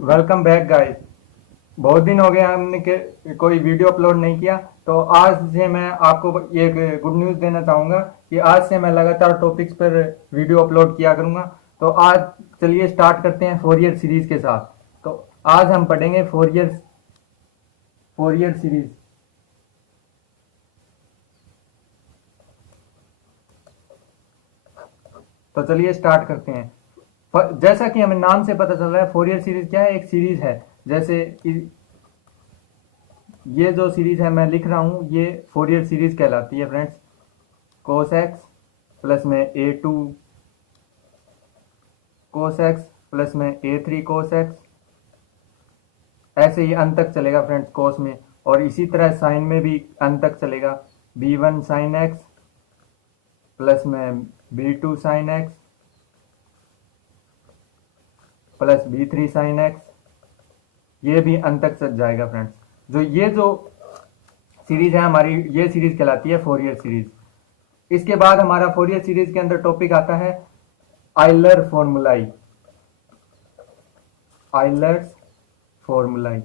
Welcome back guys. बहुत दिन हो गए हमने कोई वीडियो अपलोड नहीं किया। तो आज से मैं आपको एक गुड न्यूज़ देना चाहूँगा कि आज से मैं लगातार टॉपिक्स पर वीडियो अपलोड किया करूँगा। तो आज चलिए स्टार्ट करते हैं फोरियर सीरीज के साथ। तो आज हम पढ़ेंगे फोरियर सीरीज। तो चलिए स्टार्ट करते हैं। जैसा कि हमें नाम से पता चल रहा है, फोरियर सीरीज क्या है? एक सीरीज है। जैसे ये जो सीरीज है मैं लिख रहा हूँ, ये फोरियर सीरीज कहलाती है फ्रेंड्स। कोस एक्स प्लस में A2 कोस एक्स प्लस में A3 कोस एक्स, ऐसे ही अंत तक चलेगा फ्रेंड्स कोस में। और इसी तरह साइन में भी अंत तक चलेगा। B1 साइन एक्स प्लस में B2 sine x plus B3 sine x, ये भी अंत तक चल जाएगा फ्रेंड्स। ये जो सीरीज है हमारी, ये सीरीज कहलाती है फोरियर सीरीज। इसके बाद हमारा फोरियर सीरीज के अंदर टॉपिक आता है आइलर फॉर्मूलाई। आइलर्स फॉर्मूलाई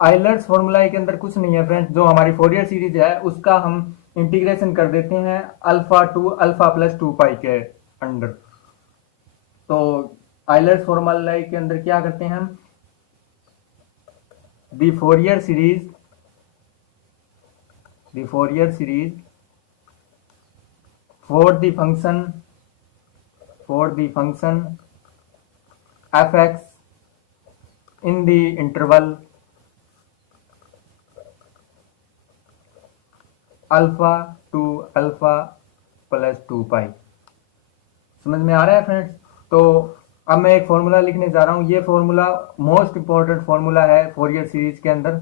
आइलर्स फॉर्मूलाई के अंदर कुछ नहीं है फ्रेंड्स। जो हमारी फोरियर सीरीज है उसका हम इंटीग्रेशन कर देते हैं अल्फा टू अल्फा प्लस 2 पाई के अंडर। तो आइलर्स फॉर्मूलाई के अंदर क्या करते हैं हम? The Fourier series for the function f(x) in the interval alpha to alpha plus 2 पाई। समझ में आ रहा है फ्रेंड्स? तो अब मैं एक फॉर्मूला लिखने जा रहा हूँ। ये फॉर्मूला मोस्ट इंपॉर्टेंट फॉर्मूला है फोरियर सीरीज के अंदर।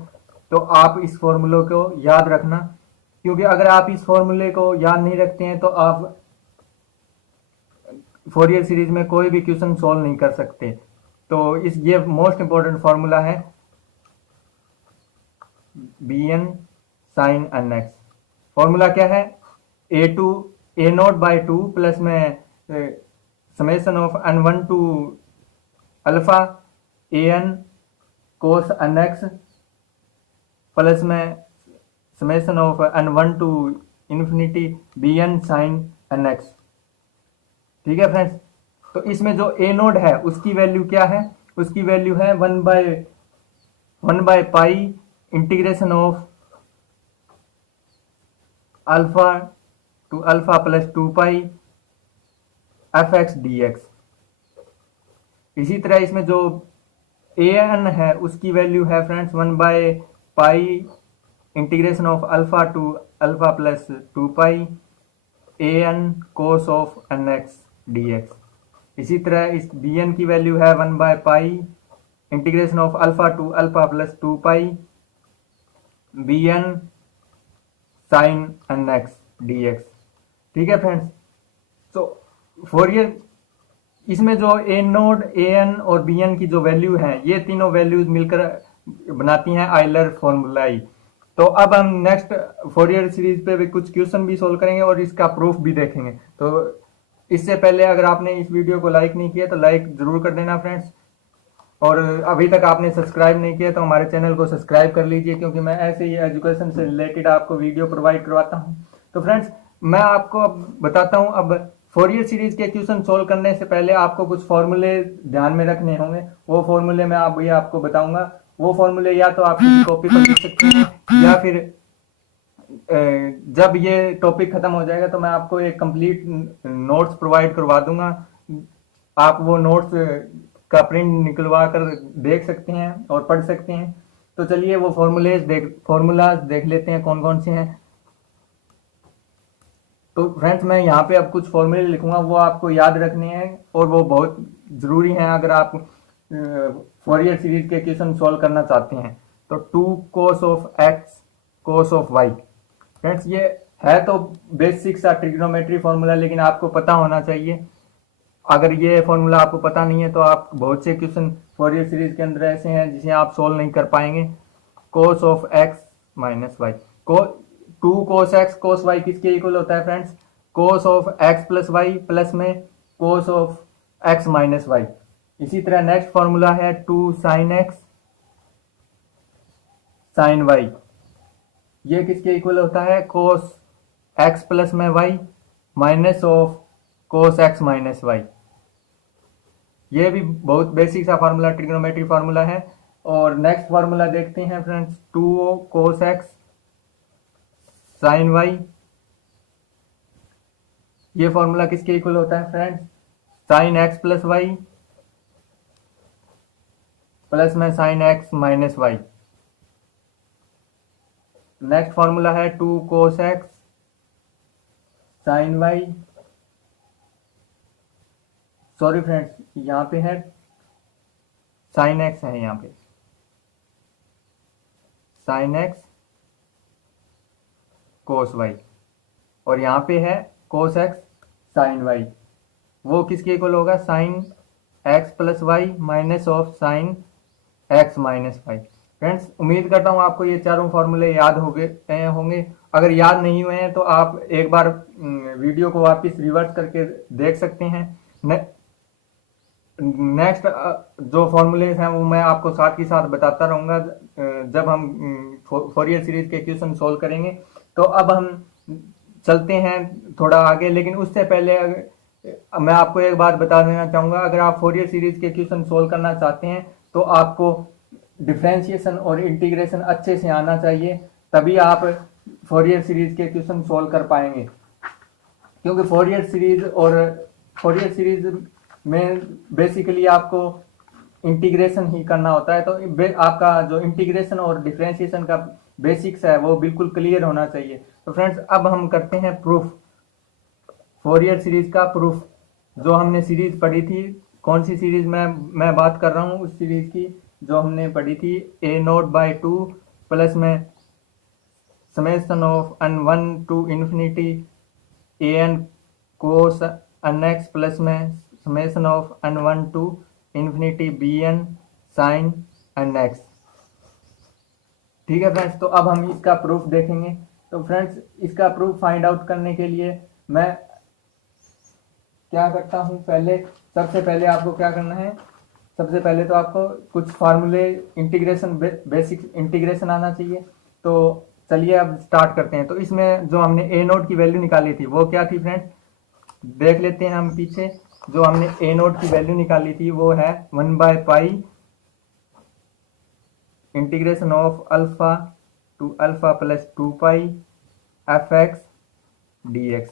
तो आप इस फॉर्मूले को याद रखना, क्योंकि अगर आप इस फॉर्मूले को याद नहीं रखते हैं तो आप फोरियर सीरीज में कोई भी क्वेश्चन सॉल्व नहीं कर सकते। तो ये मोस्ट इंपॉर्टेंट फॉर्मूला है bn साइन nx। फॉर्मूला क्या है? A0/2 प्लस में summation of n1 to alpha an cos nx plus में summation of n1 to infinity bn sine nx। ठीक है फ्रेंड्स? तो इसमें जो ए नोड है उसकी वैल्यू क्या है? उसकी वैल्यू है 1/पाई integration of alpha to alpha plus 2 pi f(x) dx। इसी तरह इसमें जो ए एन है उसकी वैल्यू है फ्रेंड्स 1/पाई integration of alpha to alpha plus 2 pi an cos of nx dx। इसी तरह इस bn की वैल्यू है 1/पाई integration of alpha to alpha plus 2 pi bn sine nx dx। ठीक है फ्रेंड्स? तो फोरियर इसमें जो ए नोड ए एन और बी एन की जो वैल्यू है, ये तीनों वैल्यूज मिलकर बनाती हैं आइलर फॉर्मूलाई। तो अब हम नेक्स्ट फोरियर सीरीज पे भी कुछ क्वेश्चन भी सोल्व करेंगे और इसका प्रूफ भी देखेंगे। तो इससे पहले अगर आपने इस वीडियो को लाइक नहीं किया तो लाइक जरूर कर देना फ्रेंड्स। और अभी तक आपने सब्सक्राइब नहीं किया तो हमारे चैनल को सब्सक्राइब कर लीजिए, क्योंकि मैं ऐसे ही एजुकेशन से रिलेटेड आपको वीडियो प्रोवाइड करवाता हूँ। तो फ्रेंड्स, मैं आपको अब बताता हूँ। अब फोरियर सीरीज के क्वेश्चन सोल्व करने से पहले आपको कुछ फॉर्मूले ध्यान में रखने होंगे। वो फॉर्मूले मैं आप ये आपको बताऊंगा। वो फॉर्मूले या तो आप किसी कॉपी पर लिख सकते हैं, या फिर जब ये टॉपिक खत्म हो जाएगा तो मैं आपको एक कंप्लीट नोट्स प्रोवाइड करवा दूंगा। आप वो नोट्स का प्रिंट निकलवा कर देख सकते हैं और पढ़ सकते हैं। तो चलिए वो फॉर्मूलाज देख लेते हैं कौन कौन से हैं। तो फ्रेंड्स, मैं यहाँ पे अब कुछ फॉर्मूले लिखूंगा, वो आपको याद रखने हैं और वो बहुत जरूरी हैं अगर आप फोरियर सीरीज के क्वेश्चन सॉल्व करना चाहते हैं। तो 2 cos of x cos of y। Friends, ये है तो बेसिक सा ट्रिग्नोमेट्री फॉर्मूला, लेकिन आपको पता होना चाहिए। अगर ये फॉर्मूला आपको पता नहीं है तो आप बहुत से क्वेश्चन फोरियर सीरीज के अंदर ऐसे हैं जिसे आप सोल्व नहीं कर पाएंगे। cos of x minus y, 2 cos x cos y किसके इक्वल होता है friends? cos of x plus Y plus में cos of x minus y. इसी तरह नेक्स्ट फॉर्मूला है 2 साइन एक्स साइन वाई, ये किसके इक्वल होता है, कोस एक्स प्लस में y minus of cos x minus y. ये भी बहुत बेसिक सा फार्मूला, ट्रिग्नोमेट्री फार्मूला है। और नेक्स्ट फार्मूला देखते हैं friends, 2 cos X sine Y, ये फॉर्मूला किसके इक्वल होता है friends, sine x plus Y plus में sine x minus Y. Next formula है 2 cos X sine Y, sorry friends यहां पे है साइन एक्स है, यहां पे साइन एक्स कोस वाई, और यहां पे है कोस एक्स साइन वाई, वो किसके इक्वल होगा, sine x plus y minus of sine x minus y. Friends उम्मीद करता हूं आपको ये चारों फॉर्मूले याद हो गए होंगे। अगर याद नहीं हुए हैं तो आप एक बार वीडियो को वापस रिवर्स करके देख सकते हैं। नेक्स्ट जो फॉर्मूलेज हैं वो मैं आपको साथ ही साथ बताता रहूंगा जब हम फोरियर सीरीज के क्वेश्चन सोल्व करेंगे। तो अब हम चलते हैं थोड़ा आगे, लेकिन उससे पहले मैं आपको एक बात बता देना चाहूंगा, अगर आप फोरियर सीरीज के क्वेश्चन सोल्व करना चाहते हैं तो आपको डिफरेंशिएशन और इंटीग्रेशन अच्छे से आना चाहिए, तभी आप फोरियर सीरीज के क्वेश्चन सोल्व कर पाएंगे। क्योंकि फोरियर सीरीज में बेसिकली आपको इंटीग्रेशन ही करना होता है, तो आपका जो इंटीग्रेशन और डिफरेंशिएशन का बेसिक्स है वो बिल्कुल क्लियर होना चाहिए। तो फ्रेंड्स अब हम करते हैं प्रूफ, फोरियर सीरीज का प्रूफ। जो हमने सीरीज पढ़ी थी, कौन सी सीरीज में मैं बात कर रहा हूं, उस सीरीज की जो हमने पढ़ी थी a0/2 प्लस में summation of n1 to infinity an cos nx plus में summation of n1 to infinity bn sin nx। ठीक है फ्रेंड्स, तो अब हम इसका प्रूफ देखेंगे। तो फ्रेंड्स इसका प्रूफ फाइंड आउट करने के लिए मैं क्या करता हूं, सबसे पहले आपको क्या करना है, सबसे पहले तो आपको कुछ फार्मूले इंटीग्रेशन, बेसिक इंटीग्रेशन आना चाहिए। तो चलिए अब स्टार्ट करते हैं। तो इसमें जो हमने a0 की वैल्यू निकाली थी वो क्या थी फ्रेंड्स, देख लेते हैं हम पीछे। जो हमने a0 की वैल्यू निकाली थी वो है 1/पाई integration of alpha to alpha plus 2 pi fx dx।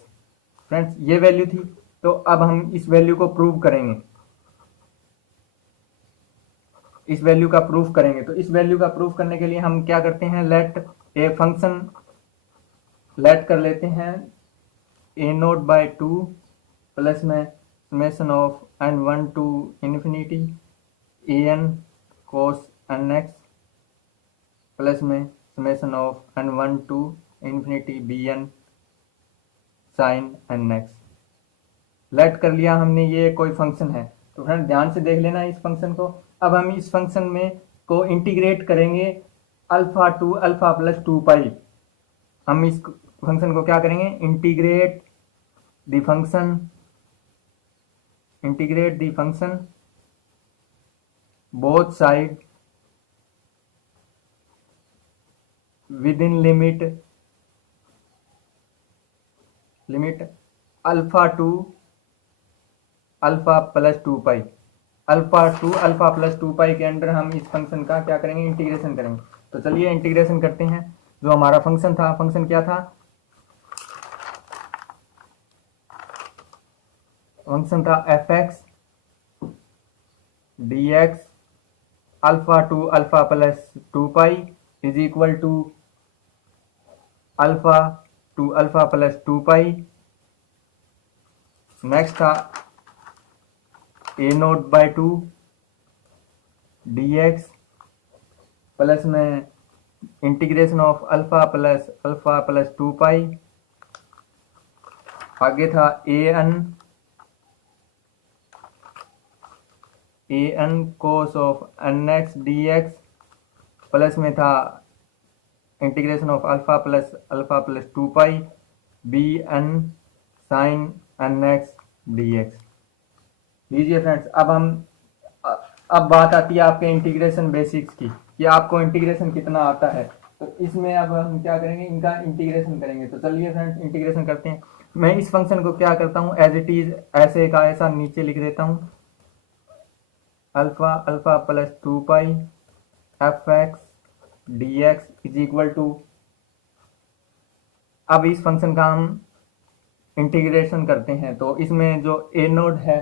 Friends ये वैल्यू थी। तो अब हम इस वैल्यू को प्रूव करेंगे, इस वैल्यू का प्रूफ करेंगे। तो इस वैल्यू का प्रूफ करने के लिए हम क्या करते हैं, लेट कर लेते हैं a0/2 प्लस में summation of n1 to infinity an cos nx plus में summation of n1 to infinity bn sin nx। Let कर लिया हमने, ये कोई फंक्शन है। तो फ्रेंड ध्यान से देख लेना इस फंक्शन को। अब हम इस फंक्शन में को इंटीग्रेट करेंगे अल्फा टू अल्फा प्लस 2 पाई। हम इस फंक्शन को क्या करेंगे, integrate the function both side with in limit alpha to alpha plus 2 pi. Alpha to alpha plus 2 पाई के अंडर हम इस फंक्शन का क्या करेंगे, इंटीग्रेशन करेंगे। तो चलिए इंटीग्रेशन करते हैं। जो हमारा फंक्शन था, फंक्शन क्या था, फंक्शन था fx dx alpha to alpha plus 2 pi is equal to alpha to alpha plus 2 pi. Next था a0/2 dx प्लस में integration of alpha plus 2 pi. आगे था an cos of nx dx plus में था integration of alpha plus 2 pi bn sin nx dx। लीजिए friends, अब हम अब बात आती है आपके इंटीग्रेशन बेसिक्स की कि आपको इंटीग्रेशन कितना आता है। तो इसमें अब हम क्या करेंगे, इनका इंटीग्रेशन करेंगे। तो चलिए फ्रेंड्स इंटीग्रेशन करते हैं। मैं इस फंक्शन को क्या करता हूँ, एज इट इज ऐसे का ऐसा नीचे लिख देता हूँ, alpha alpha plus 2 pi F X D X is equal to, अब इस फंक्शन का हम इंटीग्रेशन करते हैं तो इसमें जो ए नोड है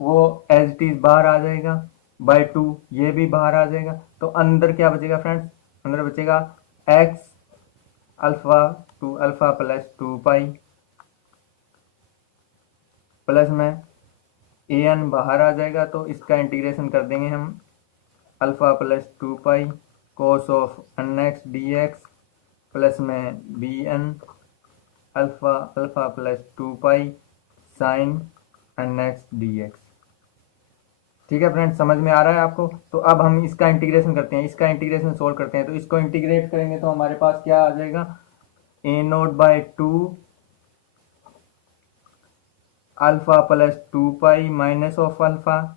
वो एज इट इज बाहर आ जाएगा, बाय 2 ये भी बाहर आ जाएगा। तो अंदर क्या बचेगा फ्रेंड्स, अंदर बचेगा x alpha to alpha plus 2 pi plus में ए एन बाहर आ जाएगा, तो इसका इंटीग्रेशन कर देंगे हम, alpha plus 2 pi cos of N X D X plus में B N alpha alpha plus 2 pi sine N X D X. ठीक है फ्रेंड्स, समझ में आ रहा है आपको। तो अब हम इसका इंटीग्रेशन करते हैं, इसका इंटीग्रेशन सोल्व करते हैं। तो इसको इंटीग्रेट करेंगे तो हमारे पास क्या आ जाएगा, A naught by 2 alpha plus 2 pi minus of alpha.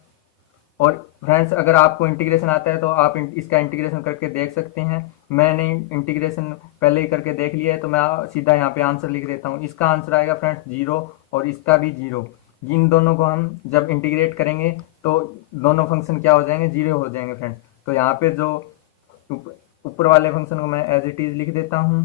और फ्रेंड्स अगर आपको इंटीग्रेशन आता है तो आप इसका इंटीग्रेशन करके देख सकते हैं। मैंने इंटीग्रेशन पहले ही करके देख लिया है तो मैं सीधा यहाँ पे आंसर लिख देता हूँ। इसका आंसर आएगा फ्रेंड्स 0 और इसका भी 0। इन दोनों को हम जब इंटीग्रेट करेंगे तो दोनों फंक्शन क्या हो जाएंगे, 0 हो जाएंगे फ्रेंड्स। तो यहाँ पे जो ऊपर वाले फंक्शन को मैं एज इट इज लिख देता हूँ।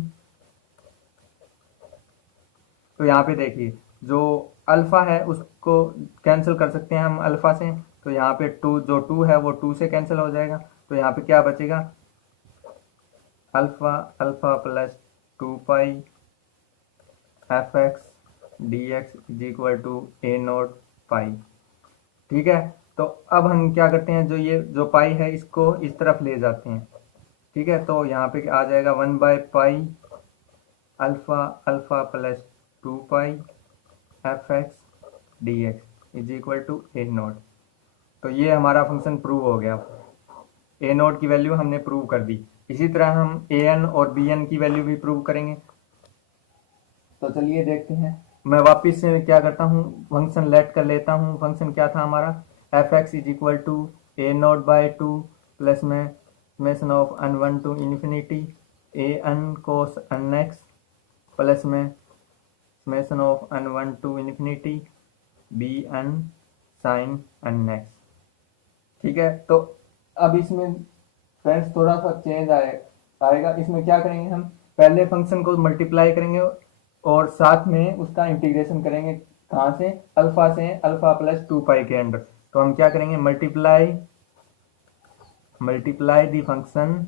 तो यहाँ पे देखिए जो अल्फा है उसको कैंसिल कर सकते हैं हम अल्फा से। तो यहाँ पे 2 जो 2 है वो 2 से कैंसिल हो जाएगा। तो यहाँ पे क्या बचेगा, alpha alpha plus 2 pi F X D X is equal to A naught pi. ठीक है, तो अब हम क्या करते हैं, जो ये जो पाई है इसको इस तरफ ले जाते हैं। ठीक है, तो यहाँ पे आ जाएगा 1/पाई alpha alpha plus 2 pi F X D X is equal to A naught. तो ये हमारा फंक्शन प्रूव हो गया, ए नोट की वैल्यू हमने प्रूव कर दी। इसी तरह हम ए एन और बी एन की वैल्यू भी प्रूव करेंगे। तो चलिए देखते हैं। मैं वापस से क्या करता हूँ, फंक्शन लेट कर लेता हूँ। फंक्शन क्या था हमारा, F X is equal to A naught by 2 plus में summation of N 1 to infinity A N cos N X plus में summation of N 1 to infinity B N sine N X. ठीक है, तो अब इसमें फ्रेंड्स थोड़ा सा change आएगा। इसमें क्या करेंगे, हम पहले फंक्शन को मल्टीप्लाई करेंगे और साथ में उसका इंटीग्रेशन करेंगे। कहाँ से, अल्फा से, अल्फा प्लस 2 पाई के अंडर। तो हम क्या करेंगे, multiply the function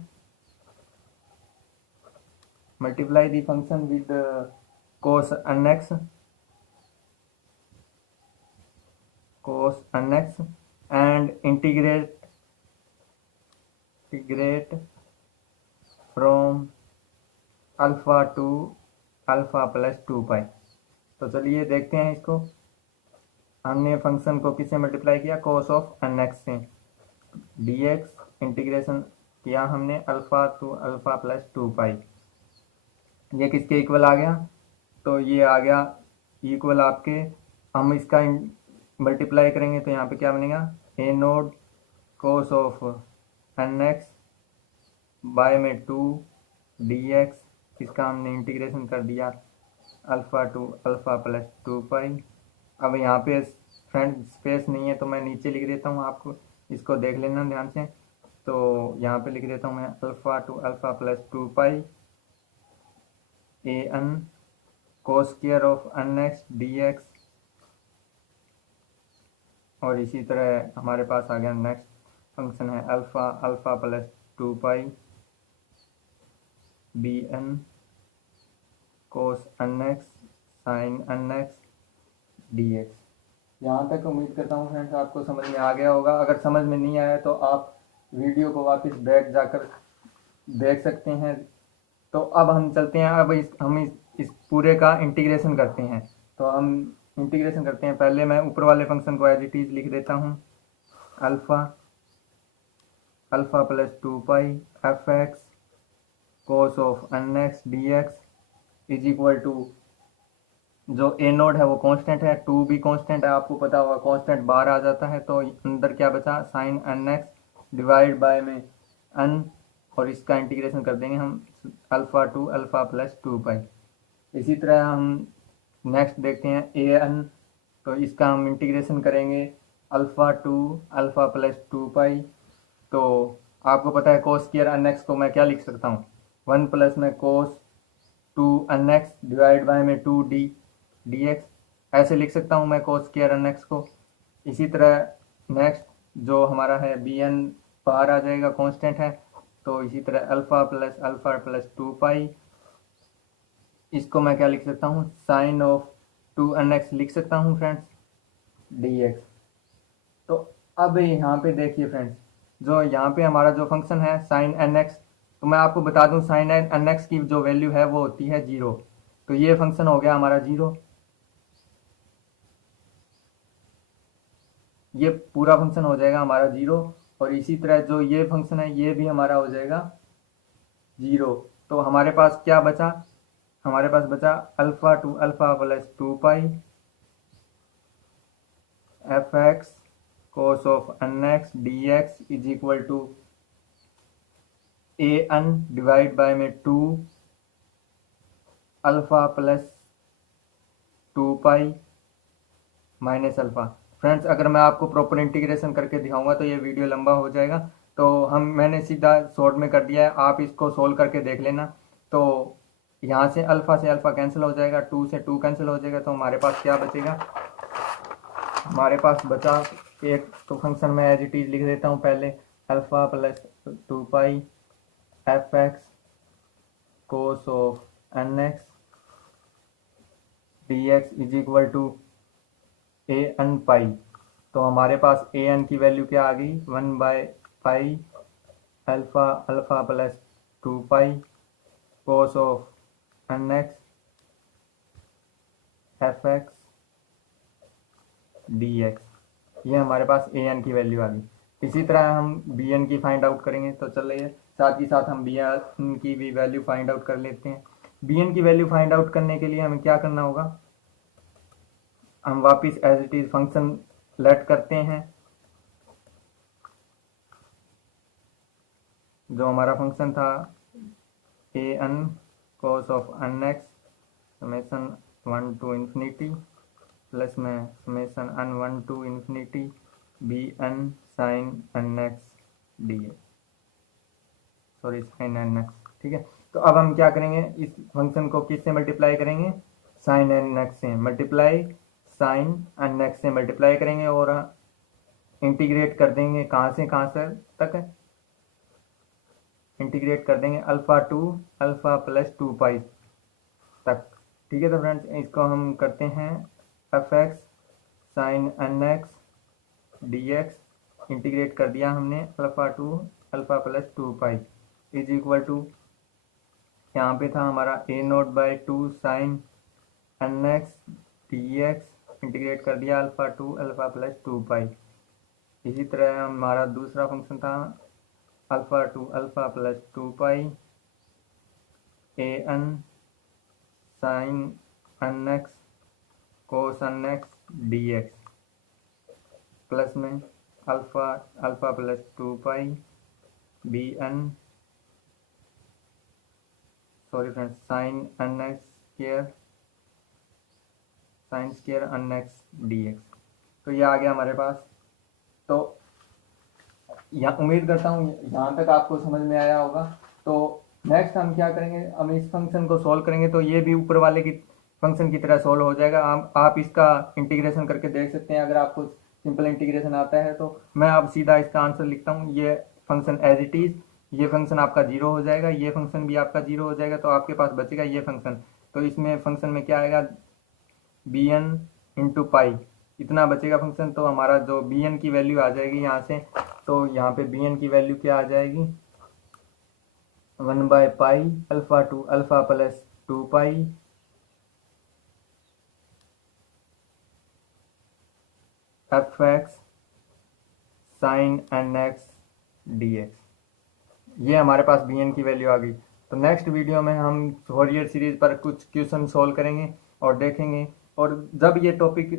with cos nx and integrate from alpha to alpha plus 2 पाई। तो चलिए देखते हैं इसको। हमने फंक्शन को किससे मल्टीप्लाई किया, cos ऑफ एन एक्स से, dx इंटीग्रेशन किया हमने अल्फा टू अल्फा प्लस 2 पाई। ये किसके इक्वल आ गया, तो ये आ गया इक्वल आपके। हम इसका मल्टीप्लाई करेंगे तो यहाँ पे क्या बनेगा, A naught cos of N X by में 2 डी एक्स, इसका हमने इंटीग्रेशन कर दिया alpha to alpha plus 2 pi. अब यहाँ पे फ्रेंड स्पेस नहीं है तो मैं नीचे लिख देता हूँ, आपको इसको देख लेना ध्यान से। तो यहाँ पे लिख देता हूँ मैं alpha to alpha plus 2 pi A N cos square of N X D X. और इसी तरह हमारे पास आ गया नेक्स्ट फंक्शन है alpha alpha plus 2 pi B N cos N X sine N X D X. यहाँ तक उम्मीद करता हूँ फ्रेंड्स आपको समझ में आ गया होगा। अगर समझ में नहीं आया तो आप वीडियो को वापस बैक जाकर देख सकते हैं। तो अब हम चलते हैं, अब हम इस पूरे का इंटीग्रेशन करते हैं। तो हम इंटीग्रेशन करते हैं। पहले मैं ऊपर वाले फंक्शन को एज इट इज लिख देता हूँ, alpha alpha plus 2 pi F X cos of N X D X is equal to जो ए नोड है वो कांस्टेंट है, टू भी कांस्टेंट है, आपको पता होगा कांस्टेंट बाहर आ जाता है, तो अंदर क्या बचा sine N X divide by में एन, और इसका इंटीग्रेशन कर देंगे हम alpha to alpha plus two pi. इसी तरह हम नेक्स्ट देखते हैं ए एन, तो इसका हम इंटीग्रेशन करेंगे alpha to alpha plus two pi. तो आपको पता है कोस स्क्वायर एन एक्स को मैं क्या लिख सकता हूँ, वन प्लस में cos two N X divide by में टू डी डी एक्स, ऐसे लिख सकता हूँ मैं कोस स्क्वायर एन एक्स को। इसी तरह नेक्स्ट जो हमारा है बी एन बाहर आ जाएगा, कांस्टेंट है, तो इसी तरह अल्फा प्लस टू पाई, इसको मैं क्या लिख सकता हूँ sine of two N X लिख सकता हूँ फ्रेंड्स डी एक्स। तो अब यहाँ पे देखिए फ्रेंड्स, जो यहाँ पे हमारा जो फंक्शन है साइन एन एक्स, तो मैं आपको बता दूं साइन एन एक्स की जो वैल्यू है वो होती है जीरो, तो ये फंक्शन हो गया हमारा जीरो, ये पूरा फंक्शन हो जाएगा हमारा जीरो। और इसी तरह जो ये फंक्शन है ये भी हमारा हो जाएगा जीरो। तो हमारे पास क्या बचा, हमारे पास बचा alpha to alpha plus two pi F X cos of N X D X is equal to A N divide by में two alpha plus two pi minus alpha. Friends अगर मैं आपको प्रॉपर इंटीग्रेशन करके दिखाऊंगा तो ये video लंबा हो जाएगा, तो मैंने सीधा शॉर्ट में कर दिया है, आप इसको सोल्व करके देख लेना। तो यहाँ से अल्फा कैंसिल हो जाएगा, टू से टू कैंसिल हो जाएगा, तो हमारे पास क्या बचेगा, हमारे पास बचा एक तो फंक्शन में एज इट इज लिख देता हूँ पहले, alpha plus two pi F X cos of N X D X is equal to A N pi. तो हमारे पास ए एन की वैल्यू क्या आ गई, one by pi alpha plus two pi cos of N X F X D X, ये हमारे पास A N की value आ गई। इसी तरह हम बी एन की फाइंड आउट करेंगे, तो चलिए साथ ही साथ हम बी एन की भी वैल्यू फाइंड आउट कर लेते हैं। बी एन की वैल्यू फाइंड आउट करने के लिए हमें क्या करना होगा, हम वापिस as it is function let करते हैं, जो हमारा फंक्शन था A N cos of N X summation one to infinity plus में summation N one to infinity B N sine N X D X, sorry sine N X, ठीक है। तो अब हम क्या करेंगे, इस फंक्शन को किससे मल्टीप्लाई करेंगे, साइन एन एक्स से मल्टीप्लाई, साइन एन एक्स से मल्टीप्लाई करेंगे और इंटीग्रेट कर देंगे, कहाँ से तक इंटीग्रेट कर देंगे अल्फा प्लस टू पाई तक, ठीक है। तो फ्रेंड्स इसको हम करते हैं F X sine N X D X integrate कर दिया हमने alpha plus two pi is equal to, यहाँ पे था हमारा A naught by two sine N X D X integrate कर दिया अल्फा प्लस टू पाई। इसी तरह हमारा दूसरा फंक्शन था alpha plus two pi A N sine N X cos N X D X plus में alpha plus two pi B N, sorry friends, sine N square N X D X. तो ये आ गया हमारे पास। तो यहाँ उम्मीद करता हूँ यहाँ तक आपको समझ में आया होगा। तो नेक्स्ट हम क्या करेंगे, हम इस फंक्शन को सॉल्व करेंगे, तो ये भी ऊपर वाले की फंक्शन की तरह सॉल्व हो जाएगा। आप इसका इंटीग्रेशन करके देख सकते हैं, अगर आपको सिंपल इंटीग्रेशन आता है। तो मैं अब सीधा इसका आंसर लिखता हूँ, ये फंक्शन एज इट इज, ये फंक्शन आपका जीरो हो जाएगा, ये फंक्शन भी आपका जीरो हो जाएगा, तो आपके पास बचेगा ये फंक्शन। तो इसमें फंक्शन में क्या आएगा, बी एन इंटू पाई, इतना बचेगा फंक्शन। तो हमारा जो बी एन की वैल्यू आ जाएगी यहाँ से, तो यहाँ पे बी एन की वैल्यू क्या आ जाएगी, one by pi alpha plus two pi F X sine N X D X, ये हमारे पास बी एन की वैल्यू आ गई। तो नेक्स्ट वीडियो में हम फोरियर सीरीज पर कुछ क्वेश्चन सॉल्व करेंगे और देखेंगे और जब ये टॉपिक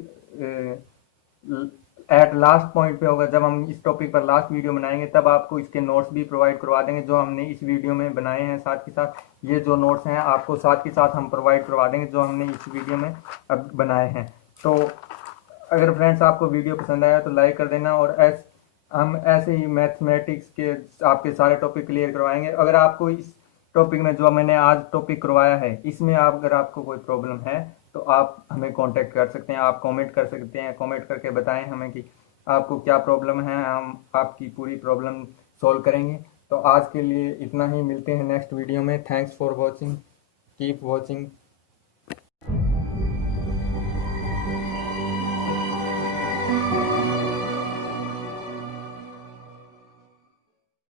एट लास्ट पॉइंट पे होगा, जब हम इस टॉपिक पर लास्ट वीडियो बनाएंगे, तब आपको इसके नोट्स भी प्रोवाइड करवा देंगे जो हमने इस वीडियो में बनाए हैं। साथ के साथ ये जो नोट्स हैं आपको साथ के साथ हम प्रोवाइड करवा देंगे जो हमने इस वीडियो में अब बनाए हैं। तो अगर फ्रेंड्स आपको वीडियो पसंद आया तो लाइक कर देना, और हम ऐसे ही मैथमेटिक्स के आपके सारे टॉपिक क्लियर करवाएंगे। अगर आपको इस टॉपिक में जो मैंने आज टॉपिक करवाया है इसमें अगर आपको कोई प्रॉब्लम है तो आप हमें कांटेक्ट कर सकते हैं, आप कमेंट कर सकते हैं, कमेंट करके बताएं हमें कि आपको क्या प्रॉब्लम है, हम आपकी पूरी प्रॉब्लम सॉल्व करेंगे। तो आज के लिए इतना ही, मिलते हैं नेक्स्ट वीडियो में। Thanks for watching, keep watching.